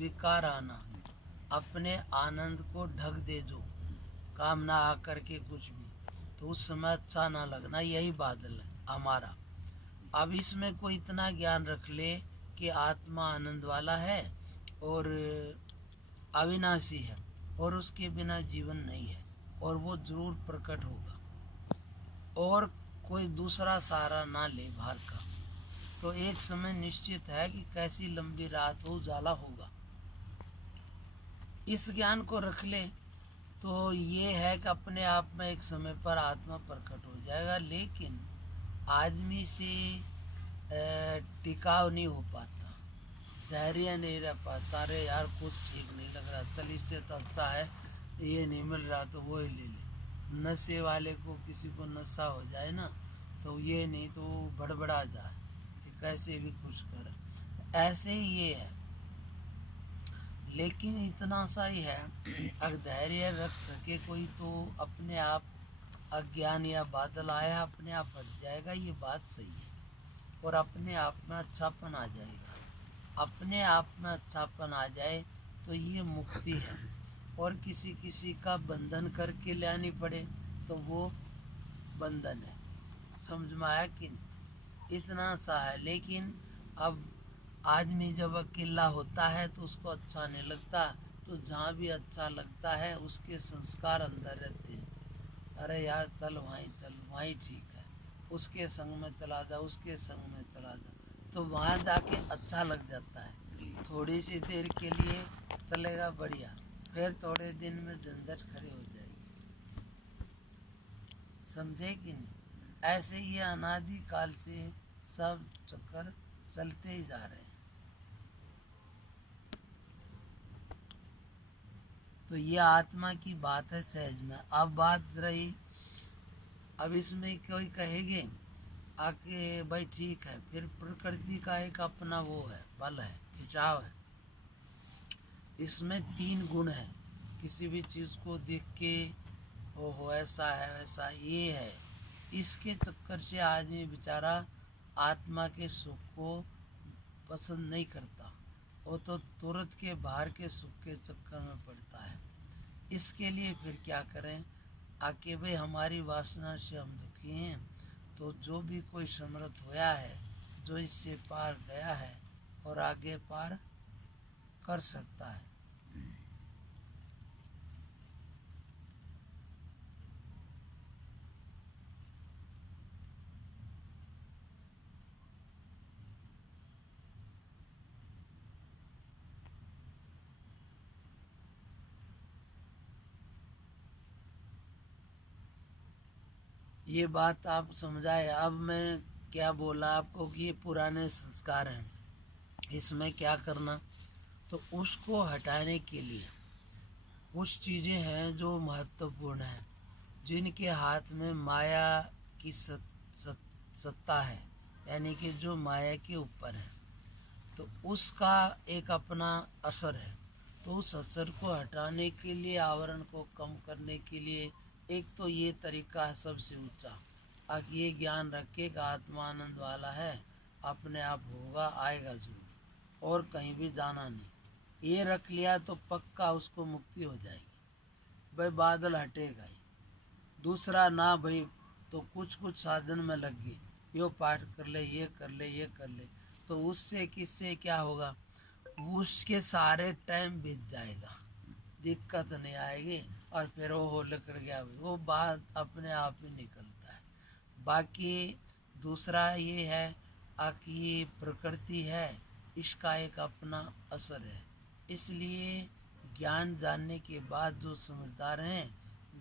विकार आना, अपने आनंद को ढक दे जो, कामना आकर के कुछ भी, तो उस समय अच्छा ना लगना, यही बादल है हमारा। अब इसमें कोई इतना ज्ञान रख ले कि आत्मा आनंद वाला है और अविनाशी है और उसके बिना जीवन नहीं है और वो जरूर प्रकट होगा, और कोई दूसरा सहारा ना ले बाहर का, तो एक समय निश्चित है कि कैसी लंबी रात हो उजाला होगा। इस ज्ञान को रख ले तो ये है कि अपने आप में एक समय पर आत्मा प्रकट हो जाएगा, लेकिन आदमी से टिकाव नहीं हो पाता, धैर्य नहीं रह पाता। अरे यार कुछ ठीक नहीं लग रहा, चल इससे तो अच्छा है ये नहीं मिल रहा तो वो ही ले ले। नशे वाले को किसी को नशा हो जाए ना तो ये नहीं तो बड़बड़ा जाए कि कैसे भी कुछ कर, ऐसे ही ये है। लेकिन इतना सा ही है, अगर धैर्य रख सके कोई तो अपने आप अज्ञान या बादल आया अपने आप हट जाएगा, ये बात सही है, और अपने आप में अच्छापन आ जाएगा। अपने आप में अच्छापन आ जाए तो ये मुक्ति है, और किसी किसी का बंधन करके लानी पड़े तो वो बंधन है। समझ में आया कि इतना सा है। लेकिन अब आदमी जब अकेला होता है तो उसको अच्छा नहीं लगता, तो जहाँ भी अच्छा लगता है उसके संस्कार अंदर रहते हैं। अरे यार चल वहीं ठीक है, उसके संग में चला जा, उसके संग में चला जा, तो वहाँ जाके अच्छा लग जाता है। थोड़ी सी देर के लिए चलेगा बढ़िया, फिर थोड़े दिन में झंझट खड़ी हो जाएगी। समझे कि नहीं? ऐसे ही अनादि काल से सब चक्कर चलते ही जा रहे हैं। तो ये आत्मा की बात है सहज में। अब बात रही, अब इसमें कोई कहेंगे आके भाई ठीक है, फिर प्रकृति का एक अपना वो है, बल है, खिंचाव है। इसमें 3 गुण है, किसी भी चीज़ को देख के ओहो ऐसा है वैसा ये है, इसके चक्कर से आदमी बेचारा आत्मा के सुख को पसंद नहीं करता, वो तो तुरंत के बाहर के सुख के चक्कर में पड़ता है। इसके लिए फिर क्या करें, आके भाई हमारी वासना से हम दुखी हैं, तो जो भी कोई समर्थ होया है, जो इससे पार गया है और आगे पार कर सकता है, ये बात आप समझाए। अब मैं क्या बोला आपको कि ये पुराने संस्कार हैं, इसमें क्या करना, तो उसको हटाने के लिए कुछ चीज़ें हैं जो महत्वपूर्ण हैं, जिनके हाथ में माया की सत्ता है, यानी कि जो माया के ऊपर है, तो उसका एक अपना असर है। तो उस असर को हटाने के लिए, आवरण को कम करने के लिए, एक तो ये तरीका है सबसे ऊंचा, आप ये ज्ञान रखेगा आत्मा आनंद वाला है, अपने आप होगा, आएगा जरूर, और कहीं भी जाना नहीं। ये रख लिया तो पक्का उसको मुक्ति हो जाएगी, भाई बादल हटेगा ही। दूसरा ना भाई तो कुछ कुछ साधन में लग गए, यो पाठ कर ले, ये कर ले, ये कर ले, तो उससे किससे क्या होगा, उसके सारे टाइम बीत जाएगा, दिक्कत नहीं आएगी, और फिर वो लकड़ गया, वो बात अपने आप ही निकलता है। बाकी दूसरा ये है कि प्रकृति है, इसका एक अपना असर है, इसलिए ज्ञान जानने के बाद जो समझदार हैं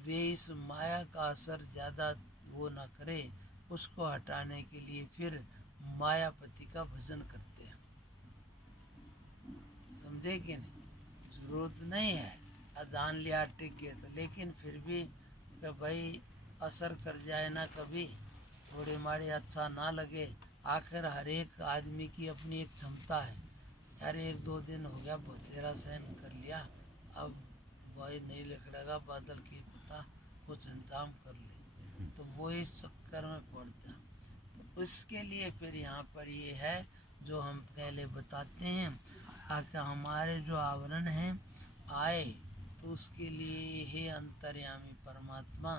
वे इस माया का असर ज़्यादा वो ना करे, उसको हटाने के लिए फिर मायापति का भजन करते हैं। समझे कि नहीं? जरूरत नहीं है जान लिया टिक गए तो, लेकिन फिर भी कि भाई असर कर जाए ना, कभी थोड़ी माड़ी अच्छा ना लगे। आखिर हर एक आदमी की अपनी एक क्षमता है, यार 1-2 दिन हो गया तेरा सहन कर लिया, अब भाई नहीं लिखड़ेगा बादल की पता, कुछ इंतजाम कर ले, तो वो इस चक्कर में पड़ता। तो उसके लिए फिर यहाँ पर ये है जो हम पहले बताते हैं आके हमारे जो आवरण हैं आए, तो उसके लिए हे अंतर्यामी परमात्मा,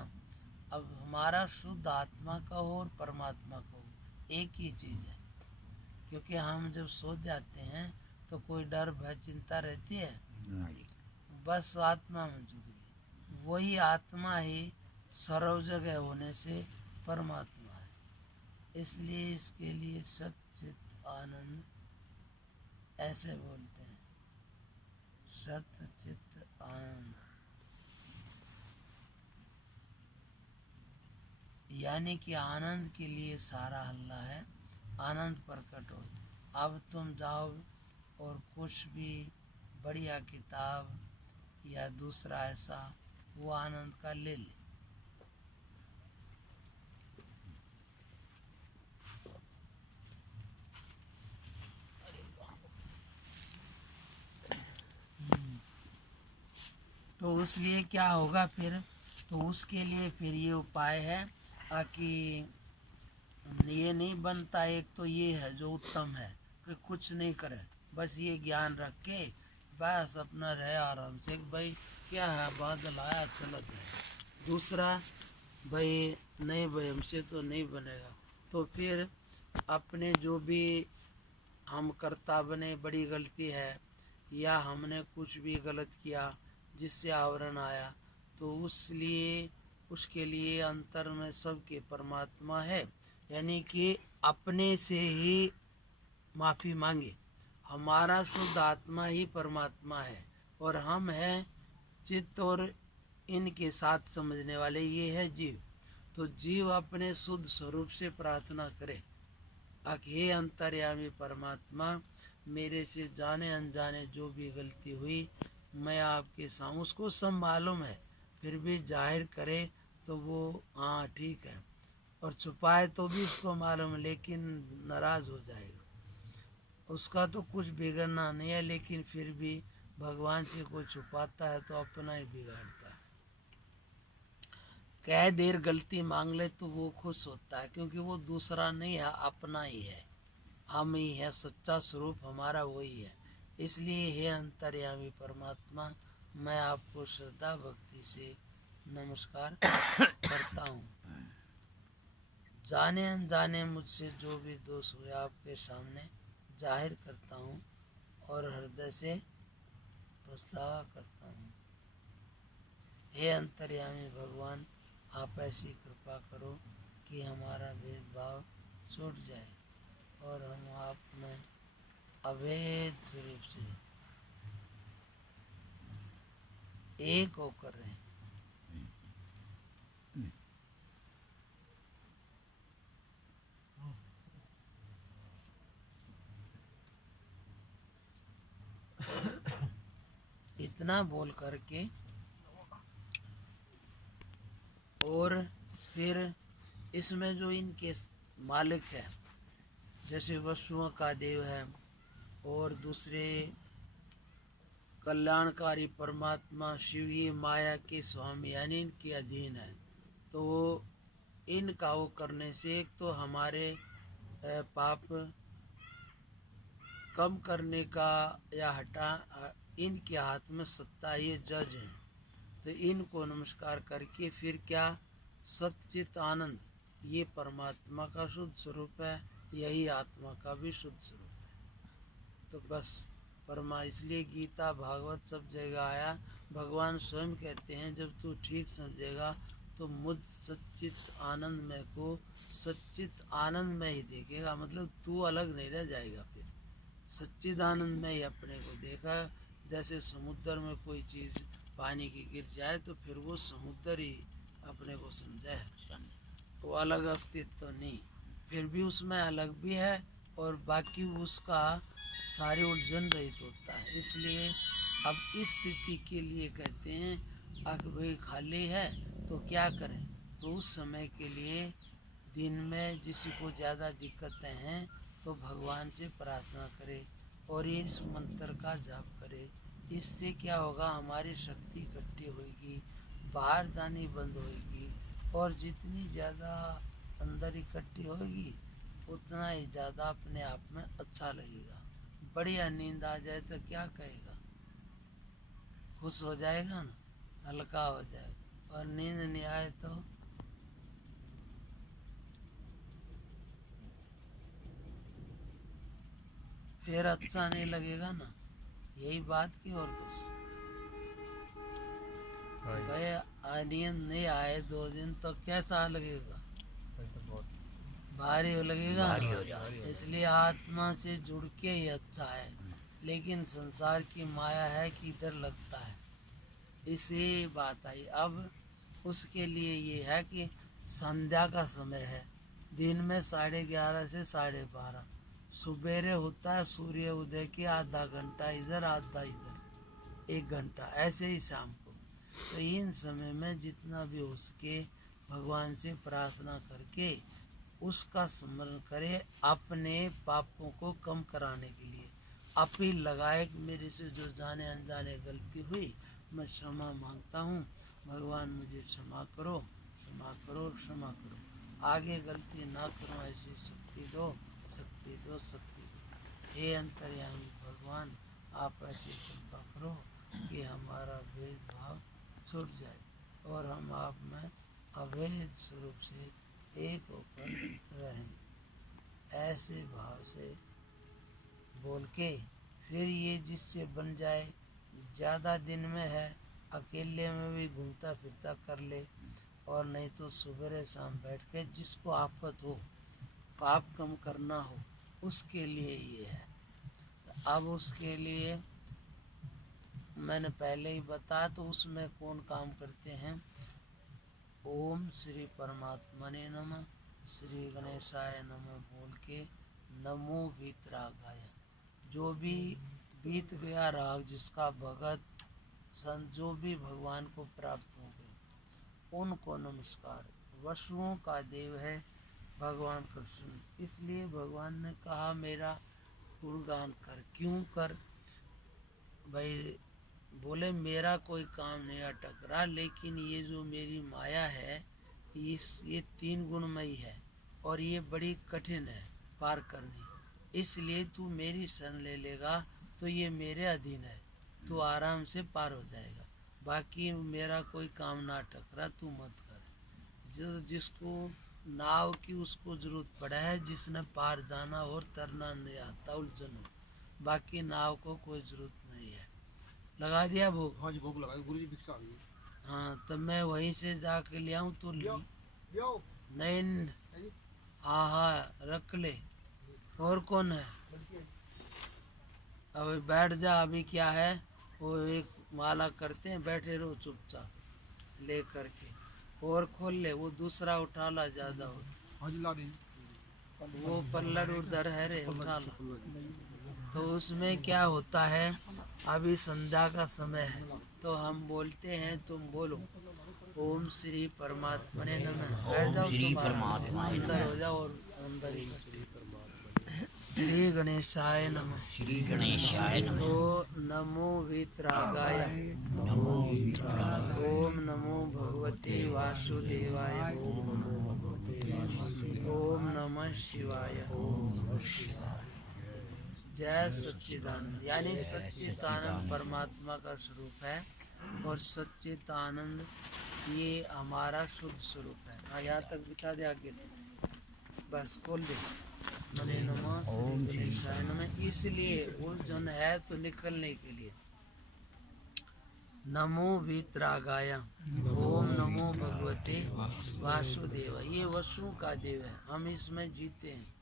अब हमारा शुद्ध आत्मा का हो और परमात्मा का हो, एक ही चीज़ है। क्योंकि हम जब सो जाते हैं तो कोई डर भय चिंता रहती है, बस आत्मा में जुड़ गई। वही आत्मा ही सर्व जगह होने से परमात्मा है। इसलिए इसके लिए सच्चित आनंद ऐसे बोलते हैं, सच्चित आनंद, यानी कि आनंद के लिए सारा हल्ला है, आनंद प्रकट हो। अब तुम जाओ और कुछ भी बढ़िया किताब या दूसरा ऐसा वो आनंद का ले ले। तो उसलिए क्या होगा फिर, तो उसके लिए फिर ये उपाय है कि ये नहीं बनता। एक तो ये है जो उत्तम है कि कुछ नहीं करे, बस ये ज्ञान रख के बस अपना रहे आराम से, भाई क्या है बादल आया चलत है। दूसरा भाई नहीं भाई हमसे तो नहीं बनेगा, तो फिर अपने जो भी हम करता बने बड़ी गलती है या हमने कुछ भी गलत किया जिससे आवरण आया, तो उसके लिए अंतर में सबके परमात्मा है, यानी कि अपने से ही माफ़ी मांगे। हमारा शुद्ध आत्मा ही परमात्मा है और हम हैं चित्त और इनके साथ समझने वाले, ये है जीव। तो जीव अपने शुद्ध स्वरूप से प्रार्थना करे, हे अंतर्यामी परमात्मा, मेरे से जाने अनजाने जो भी गलती हुई मैं आपके सामने, उसको सब मालूम है फिर भी जाहिर करे तो वो हाँ ठीक है, और छुपाए तो भी उसको मालूम है लेकिन नाराज़ हो जाएगा। उसका तो कुछ बिगड़ना नहीं है, लेकिन फिर भी भगवान से कोई छुपाता है तो अपना ही बिगाड़ता है। कह देर गलती मांग ले तो वो खुश होता है, क्योंकि वो दूसरा नहीं है, अपना ही है, हम ही है, सच्चा स्वरूप हमारा वही है। इसलिए हे अंतर्यामी परमात्मा, मैं आपको श्रद्धा भक्ति से नमस्कार करता हूँ। जाने अनजाने मुझसे जो भी दोष हुए आपके सामने जाहिर करता हूँ और हृदय से पछतावा करता हूँ। हे अंतर्यामी भगवान, आप ऐसी कृपा करो कि हमारा भेदभाव छूट जाए और हम आप में अभेद स्वरूप से एक होकर रहें। इतना बोल करके और फिर इसमें जो इनके मालिक है, जैसे वस्तुओं का देव है और दूसरे कल्याणकारी परमात्मा शिव, ये माया के स्वामी यानी इनके अधीन है। तो इनका वो करने से एक तो हमारे पाप कम करने का या इनके हाथ में सत्ता, ये जज है। तो इनको नमस्कार करके फिर क्या, सच्चित आनंद ये परमात्मा का शुद्ध स्वरूप है, यही आत्मा का भी शुद्ध स्वरूप है। तो बस इसलिए गीता भागवत सब जगह आया, भगवान स्वयं कहते हैं जब तू ठीक समझेगा तो मुझ सच्चित आनंद में को सच्चित आनंद में ही देखेगा, मतलब तू अलग नहीं रह जाएगा। फिर सच्चिदानंद में ही अपने को देखा। जैसे समुद्र में कोई चीज़ पानी की गिर जाए तो फिर वो समुद्र ही अपने को समझा है, वो अलग अस्तित्व तो नहीं, फिर भी उसमें अलग भी है और बाकी उसका सारे उलझन रहित होता है। इसलिए अब इस स्थिति के लिए कहते हैं अगर भाई खाली है तो क्या करें, तो उस समय के लिए दिन में जिसी को ज़्यादा दिक्कतें हैं तो भगवान से प्रार्थना करे और इस मंत्र का जाप करे। इससे क्या होगा, हमारी शक्ति इकट्ठी होगी, बाहर जानी बंद होगी और जितनी ज़्यादा अंदर इकट्ठी होगी उतना ही ज़्यादा अपने आप में अच्छा लगेगा। बढ़िया नींद आ जाए तो क्या कहेगा, खुश हो जाएगा ना, हल्का हो जाएगा। और नींद नहीं आए तो फिर अच्छा नहीं लगेगा ना, यही बात की और कुछ। भाई नींद नहीं आए 2 दिन तो कैसा लगेगा, भारी लगेगा ना। इसलिए आत्मा से जुड़ के ही अच्छा है, लेकिन संसार की माया है कि इधर लगता है, इसी बात आई। अब उसके लिए ये है कि संध्या का समय है, दिन में 11:30 से 12:30 सुबेरे होता है, सूर्य उदय के आधा घंटा इधर आधा इधर, 1 घंटा ऐसे ही शाम को। तो इन समय में जितना भी हो सके भगवान से प्रार्थना करके उसका स्मरण करे, अपने पापों को कम कराने के लिए अपील लगाए कि मेरे से जो जाने अनजाने गलती हुई मैं क्षमा मांगता हूँ, भगवान मुझे क्षमा करो, क्षमा करो, क्षमा करो, आगे गलती ना करो, ऐसी शक्ति दो, शक्ति दो, शक्ति दो। हे अंतर्यामी भगवान, आप ऐसी कृपा करो कि हमारा भेदभाव छूट जाए और हम आप में अभेद स्वरूप से एक होकर रहें। ऐसे भाव से बोल के फिर ये जिससे बन जाए, ज़्यादा दिन में है अकेले में भी घूमता फिरता कर ले, और नहीं तो सुबह शाम बैठ के जिसको आफत हो, पाप कम करना हो, उसके लिए ये है। अब उसके लिए मैंने पहले ही बताया, तो उसमें कौन काम करते हैं। ओम श्री परमात्मने नमः, श्री गणेशाय नमः बोल के नमो वीतरागाय, जो भी बीत गया राग, जिसका भगत संत जो भी भगवान को प्राप्त हो गए उनको नमस्कार। वसुओं का देव है भगवान कृष्ण, इसलिए भगवान ने कहा मेरा गुणगान कर। क्यों कर भाई, बोले मेरा कोई काम नहीं अटक रहा, लेकिन ये जो मेरी माया है ये 3 गुणमयी है और ये बड़ी कठिन है पार करनी, इसलिए तू मेरी शरण ले लेगा तो ये मेरे अधीन है, तू आराम से पार हो जाएगा। बाकी मेरा कोई काम ना अटक रहा, तू मत कर। जिसको नाव की उसको जरूरत पड़ा है, जिसने पार जाना और तरना नहीं आता उलझन हो, बाकी नाव को कोई जरूरत नहीं है। लगा दिया भोग? हाँ जी भोग लगा, गुरु जी भिक्षा आ गई। हाँ, तब मैं वहीं से जाके ले आऊँ तो नहीं। हाँ हाँ रख ले। और कौन है? अभी बैठ जा, अभी क्या है वो एक माला करते हैं, बैठे रहो चुपचाप ले करके, और खोल ले, वो दूसरा उठा ला ज्यादा हो। हाँ जी ला रही। वो पल्लड़ उधर है रे, उठा ला। तो उसमें क्या होता है, अभी संध्या का समय है तो हम बोलते हैं, तुम बोलो ओम श्री परमात्मने नमः। बैठ जाओ तुम, अंदर हो जाओ और अंदर ही। श्री गणेशाय नमः, श्री गणेशाय नमः। तो नमो वीतरागाय, ओम नमो भगवते वासुदेवाय, ओम नमः शिवाय। जय सच्चिदानंद, यानी सच्चिदानंद परमात्मा का स्वरूप है और सच्चिदानंद ये हमारा शुद्ध स्वरूप है। हाँ यहाँ तक बिता दे, आगे बस खोल दे। मने नमः श्री गणेशाय नमः, इसलिए उलझन है तो निकलने के लिए। नमो वीतरागाय, ओम नमो भगवते वासुदेव, ये वसु का देव है, हम इसमें जीते हैं।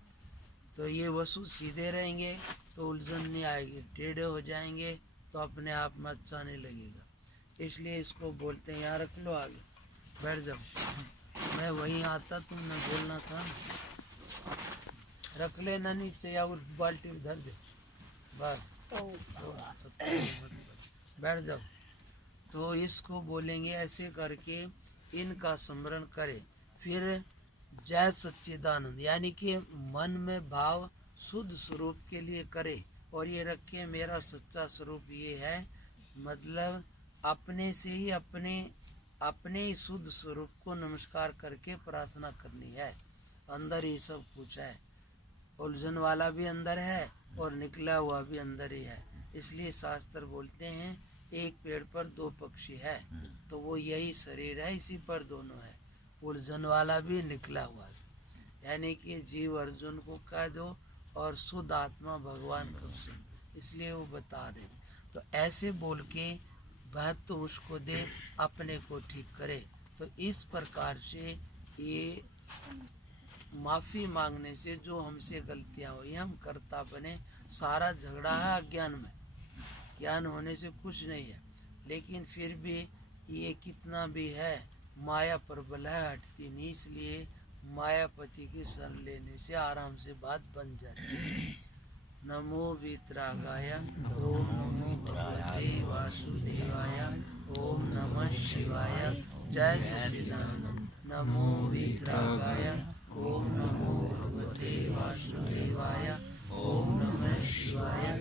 तो ये वसु सीधे रहेंगे तो उलझन नहीं आएगी, टेढ़े हो जाएंगे तो अपने आप में अच्छा नहीं लगेगा, इसलिए इसको बोलते हैं। यहाँ रख लो, आगे बैठ जाओ। मैं वहीं आता, तुमने बोलना था, रख लेना नीचे या उस बाल्टी में धर दे, बस बैठ जाओ। तो इसको बोलेंगे ऐसे करके, इनका स्मरण करें। फिर जय सच्चिदानंद, यानी कि मन में भाव शुद्ध स्वरूप के लिए करे, और ये रखे मेरा सच्चा स्वरूप ये है, मतलब अपने से ही अपने ही शुद्ध स्वरूप को नमस्कार करके प्रार्थना करनी है। अंदर ही सब कुछ है, उलझन वाला भी अंदर है और निकला हुआ भी अंदर ही है। इसलिए शास्त्र बोलते हैं एक पेड़ पर दो पक्षी है, तो वो यही शरीर है, इसी पर दोनों है, उलझन वाला भी निकला हुआ भी। यानी कि जीव अर्जुन को कह दो और शुद्ध आत्मा भगवान को सुन, इसलिए वो बता दे। तो ऐसे बोल के महत्व उसको दे, अपने को ठीक करे। तो इस प्रकार से ये माफ़ी मांगने से जो हमसे गलतियाँ हुई हम कर्ता बने। सारा झगड़ा है अज्ञान में, ज्ञान होने से कुछ नहीं है। लेकिन फिर भी ये कितना भी है माया प्रबल है, हटती नहीं। इसलिए मायापति की शरण लेने से आराम से बात बन जाती है। नमो वीतरागाय, ओम नमो भगवते वासुदेवाय, ओम नमः शिवाय। जय सच्चिदानंद। नमो वीतरागाय, ओम नमो भगवते वासुदेवाय, ओम नमः शिवाय।